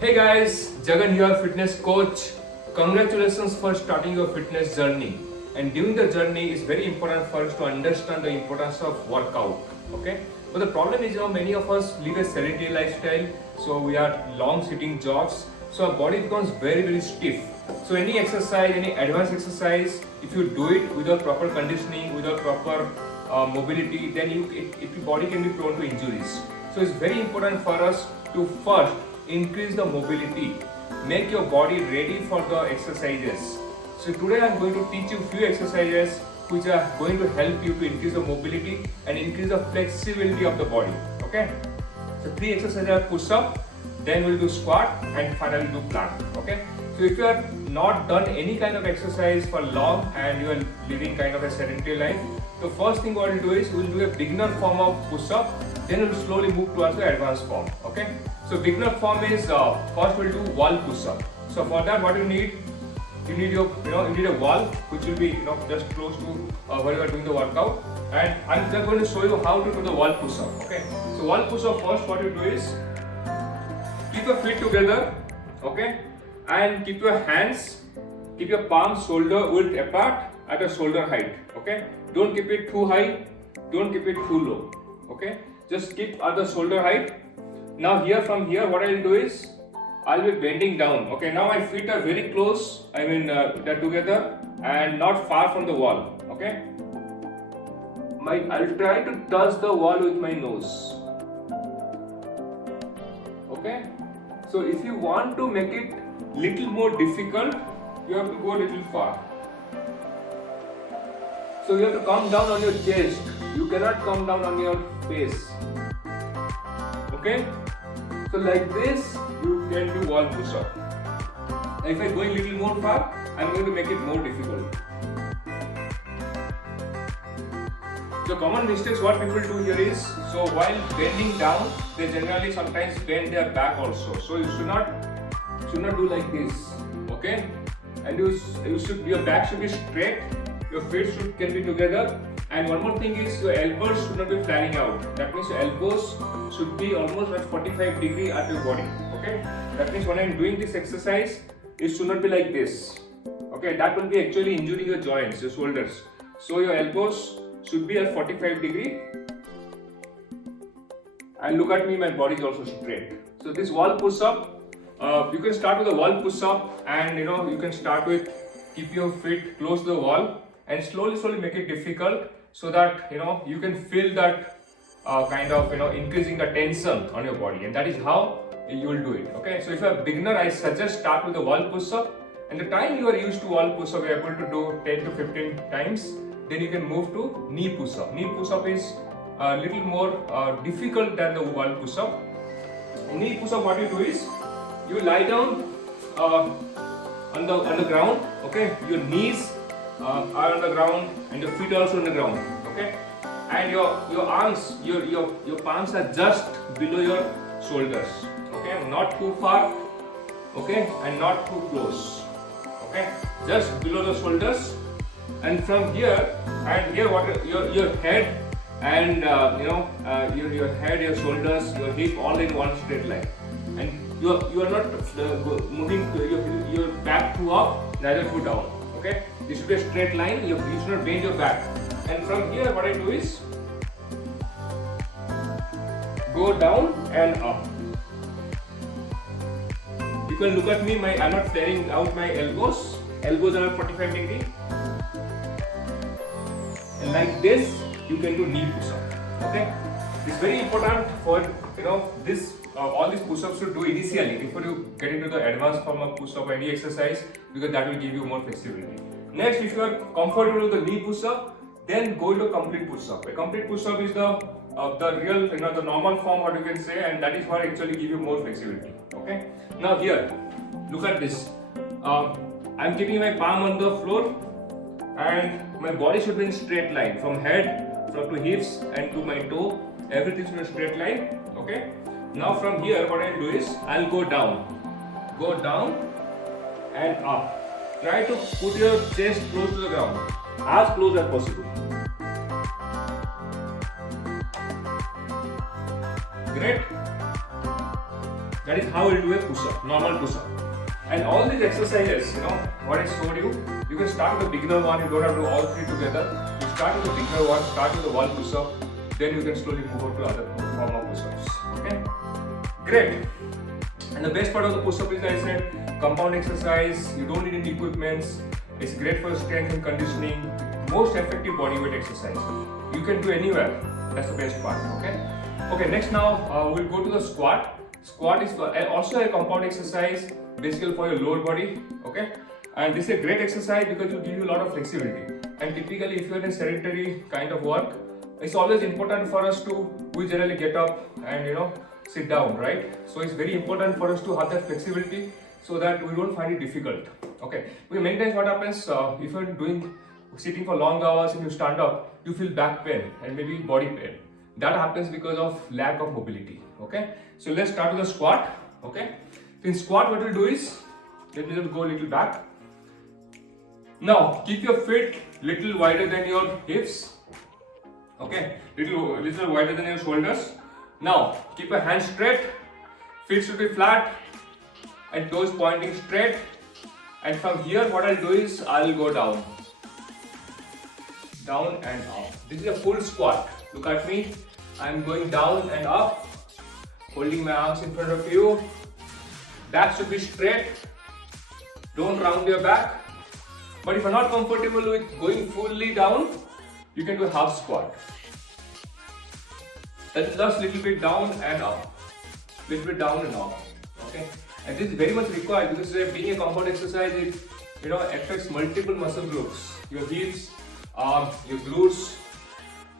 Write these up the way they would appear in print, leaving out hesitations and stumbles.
Hey guys, Jagan here, fitness coach. Congratulations for starting your fitness journey. And during the journey, it's very important for us to understand the importance of workout. Okay? But the problem is, many of us live a sedentary lifestyle. So we are long sitting jobs. So our body becomes very stiff. So any exercise, any advanced exercise, if you do it without proper conditioning, without proper mobility, then your body can be prone to injuries. So it's very important for us to first increase the mobility, make your body ready for the exercises. So today I'm going to teach you few exercises which are going to help you to increase the mobility and increase the flexibility of the body. Okay? So three exercises are push up, then we'll do squat, and finally do plank. Okay? So if you have not done any kind of exercise for long and you are living kind of a sedentary life, the first thing what we'll do is we'll do a beginner form of push up, then we'll slowly move towards the advanced form. Okay? So beginner form is first we'll do wall push up. So for that what you need your you need a wall which will be just close to where you are doing the workout, and I'm just going to show you how to do the wall push up. Okay? So wall push up, first what you do is keep your feet together, okay, and keep your hands, keep your palms shoulder width apart at a shoulder height. Okay? Don't keep it too high, don't keep it too low. Okay? Just keep at the shoulder height. Now from here what I will do is I'll be bending down. Okay, now my feet are very close, they're together and not far from the wall. Okay, I'll try to touch the wall with my nose. Okay, so if you want to make it little more difficult, you have to go a little far. So you have to come down on your chest, you cannot come down on your face. Okay, so like this you can do wall push up. If I go a little more far, I'm going to make it more difficult. The common mistakes what people do here is, so while bending down, they generally sometimes bend their back also. So you should not do like this. Okay, and your back should be straight, your feet can be together. And one more thing is your elbows should not be flaring out. That means your elbows should be almost at 45 degrees at your body. Okay? That means when I am doing this exercise, it should not be like this. Okay? That will be actually injuring your joints, your shoulders. So your elbows should be at 45 degrees. And look at me, my body is also straight. So this wall push up, you can start with a wall push up, and you can start with keep your feet close to the wall and slowly make it difficult, so that you can feel that increasing the tension on your body, and that is how you will do it. Okay, so if you are a beginner, I suggest start with the wall push up, and the time you are used to wall push up, you are able to do 10 to 15 times, then you can move to knee push up. Knee push up is a little more difficult than the wall push up. In knee push up, what you do is you lie down on the ground. Okay, your knees are on the ground and your feet are also on the ground. Okay, and your arms, your palms are just below your shoulders. Okay, not too far, okay, and not too close. Okay, just below the shoulders. And from here and here, what your head and your head, your shoulders, your hip, all in one straight line. And you are not moving your back too up, neither too down. Okay, this should be a straight line. You should not bend your back. And from here, what I do is go down and up. You can look at me. I'm not flaring out my elbows. Elbows are at 45 degrees. And like this, you can do knee push-up. Okay, it's very important for this. All these push-ups to do initially before you get into the advanced form of push-up, any exercise, because that will give you more flexibility. Next, if you are comfortable with the knee push-up, then go into complete push-up. A complete push-up is the real, the normal form, what you can say, and that is what actually give you more flexibility. Okay. Now here, look at this. I'm keeping my palm on the floor, and my body should be in straight line from head, to hips, and to my toe. Everything should be in straight line. Okay. Now from here, what I'll do is I'll go down and up. Try to put your chest close to the ground, as close as possible. Great. That is how we'll do a push-up, normal push-up. And all these exercises, what I showed you, you can start with the beginner one. You don't have to do all three together. You start with the beginner one, start with the wall push-up, then you can slowly move on to other form of push-ups. Okay, great. And the best part of the push-up is, I said, compound exercise. You don't need any equipments. It's great for strength and conditioning. Most effective body weight exercise. You can do anywhere. That's the best part. Okay. Next now we'll go to the squat. Squat is also a compound exercise, basically for your lower body. Okay, and this is a great exercise because it will give you a lot of flexibility. And typically, if you're in sedentary kind of work, it's always important for us to, we generally get up and sit down, right? So it's very important for us to have that flexibility so that we don't find it difficult. Okay, because many times what happens, if you're sitting for long hours and you stand up, you feel back pain and maybe body pain. That happens because of lack of mobility. Okay, so let's start with the squat. Okay, in squat what we'll do is, let me just go a little back. Now keep your feet little wider than your hips. Okay, little wider than your shoulders. Now keep your hands straight, feet should be flat and toes pointing straight. And from here what I'll do is I'll go down and up. This is a full squat. Look at me. I'm going down and up, holding my arms in front of you. Back should be straight. Don't round your back. But if you're not comfortable with going fully down, you can do a half squat. That's just little bit down and up. Little bit down and up. Okay. And this is very much required because being a compound exercise, it affects multiple muscle groups. Your hips, your glutes,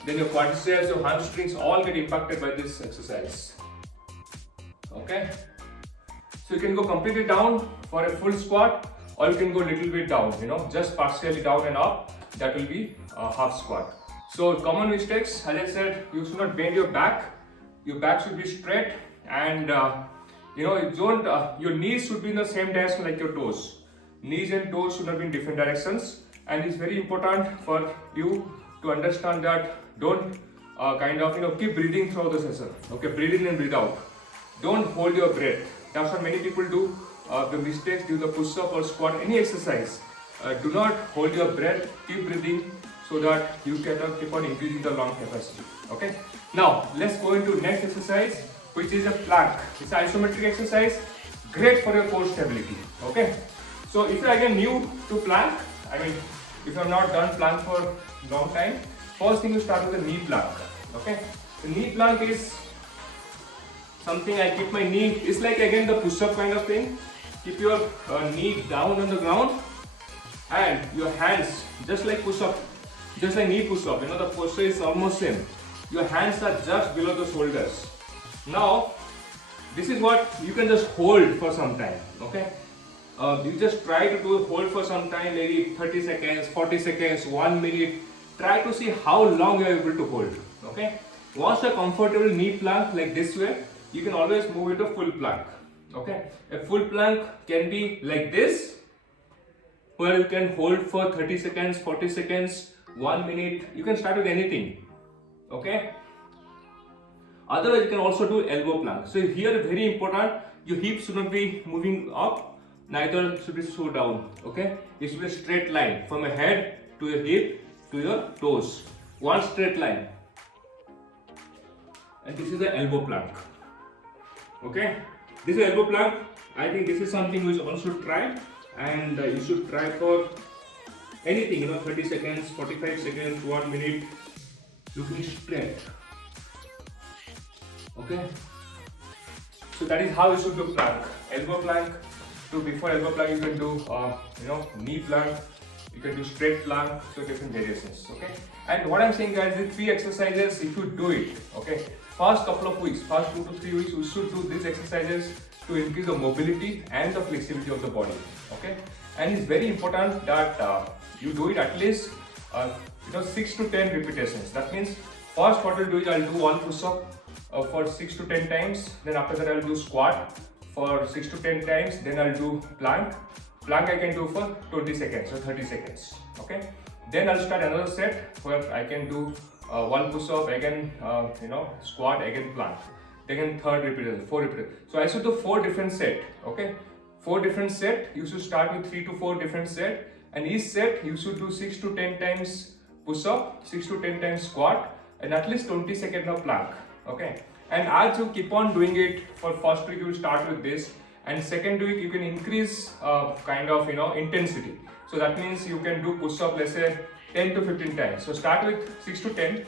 then your quadriceps, your hamstrings all get impacted by this exercise. Okay. So you can go completely down for a full squat, or you can go a little bit down, just partially down and up. That will be a half squat. So common mistakes, as I said, you should not bend your back. Your back should be straight, and your knees should be in the same direction like your toes. Knees and toes should not be in different directions. And it's very important for you to understand that don't keep breathing throughout the session. Okay, breathe in and breathe out. Don't hold your breath. That's what many people do. The mistakes during the push-up or squat, any exercise. Do not hold your breath. Keep breathing so that you can keep on increasing the lung capacity. Okay. Now let's go into next exercise, which is a plank. It's an isometric exercise. Great for your core stability. Okay. So if you're again new to plank, if you have not done plank for a long time, first thing you start with a knee plank. Okay. The knee plank is something I keep my knee. It's like again the push-up kind of thing. Keep your knee down on the ground and your hands just like push-up, just like knee push-up. The posture is almost same. Your hands are just below the shoulders. Now this is what you can just hold for some time. Okay. You just try to do a hold for some time, maybe 30 seconds, 40 seconds, 1 minute. Try to see how long you are able to hold. Okay. Once a comfortable knee plank like this way, you can always move into full plank. Okay. A full plank can be like this, where you can hold for 30 seconds, 40 seconds, 1 minute. You can start with anything. Okay. Otherwise, you can also do elbow plank. So here, very important, your hips should not be moving up, neither should be so down. Okay. It should be a straight line from your head to your hip to your toes. One straight line. And this is the elbow plank. Okay. This is elbow plank. I think this is something which all should try, and you should try for anything, 30 seconds, 45 seconds, 1 minute, looking straight. Okay. So that is how you should do plank. Elbow plank. So before elbow plank, you can do knee plank. You can do straight plank. So different variations. Okay. And what I'm saying, guys, is 3 exercises. If you do it, okay, first couple of weeks, first 2 to 3 weeks, you should do these exercises to increase the mobility and the flexibility of the body. Okay. And it's very important that you do it at least 6 to 10 repetitions. That means first what I'll do is I'll do one push-up for 6 to 10 times. Then after that I'll do squat for 6 to 10 times. Then I'll do plank. Plank I can do for 20 seconds or 30 seconds. Okay. Then I'll start another set where I can do one push-up, again squat, again plank. then third repetition, 4 repetition. So I should do 4 different set, okay? 4 different set. You should start with 3 to 4 different set, and each set you should do 6 to 10 times push up, 6 to 10 times squat, and at least 20 seconds of plank, okay? And as you keep on doing it, for first week you start with this, and second week you can increase kind of intensity. So that means you can do push up, let's say 10 to 15 times. So start with 6 to 10.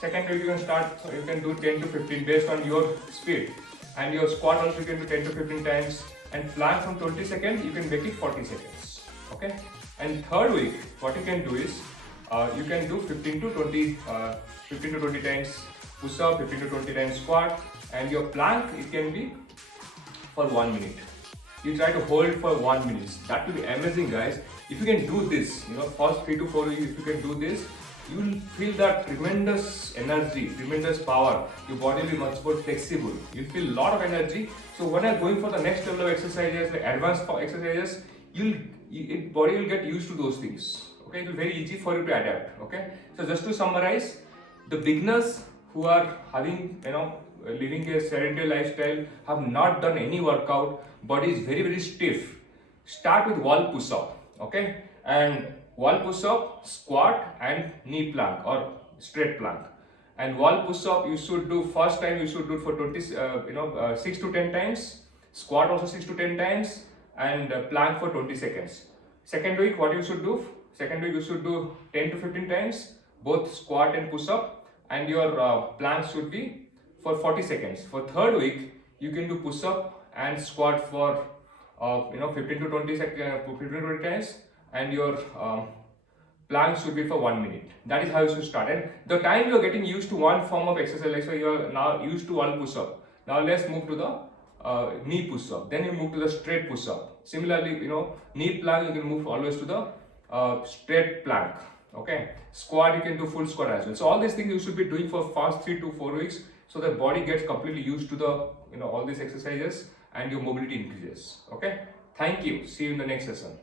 Second week you can start, so you can do 10 to 15 based on your speed. And your squat also you can do 10 to 15 times. And plank from 20 seconds, you can make it 40 seconds. Okay. And third week, what you can do is, you can do 15 to 20 times push up, 15 to 20 times squat. And your plank, it can be for 1 minute. You try to hold for 1 minute. That will be amazing, guys. If you can do this, first 3 to 4 weeks, if you can do this, you will feel that tremendous energy, tremendous power. Your body will be much more flexible. You'll feel a lot of energy. So when I'm going for the next level of exercises, like advanced exercises, body will get used to those things. Okay, it will be very easy for you to adapt. Okay, so just to summarize, the beginners who are having, living a sedentary lifestyle, have not done any workout, body is very, very stiff. Start with wall push up, okay? And wall push up, squat, and knee plank or straight plank. And wall push up, you should do first time you should do for 6 to 10 times. Squat also 6 to 10 times, and plank for 20 seconds. Second week, what you should do? Second week you should do 10 to 15 times, both squat and push up, and your plank should be for 40 seconds. For third week, you can do push up and squat for 15 to 20 times, and your plank should be for 1 minute. That is how you should start. And the time you are getting used to one form of exercise, like so you are now used to one push up. Now let's move to the knee push up. Then you move to the straight push up. Similarly, knee plank you can move always to the straight plank. Okay, squat you can do full squat as well. So all these things you should be doing for first 3 to 4 weeks, so the body gets completely used to the all these exercises and your mobility increases. Okay, thank you. See you in the next session.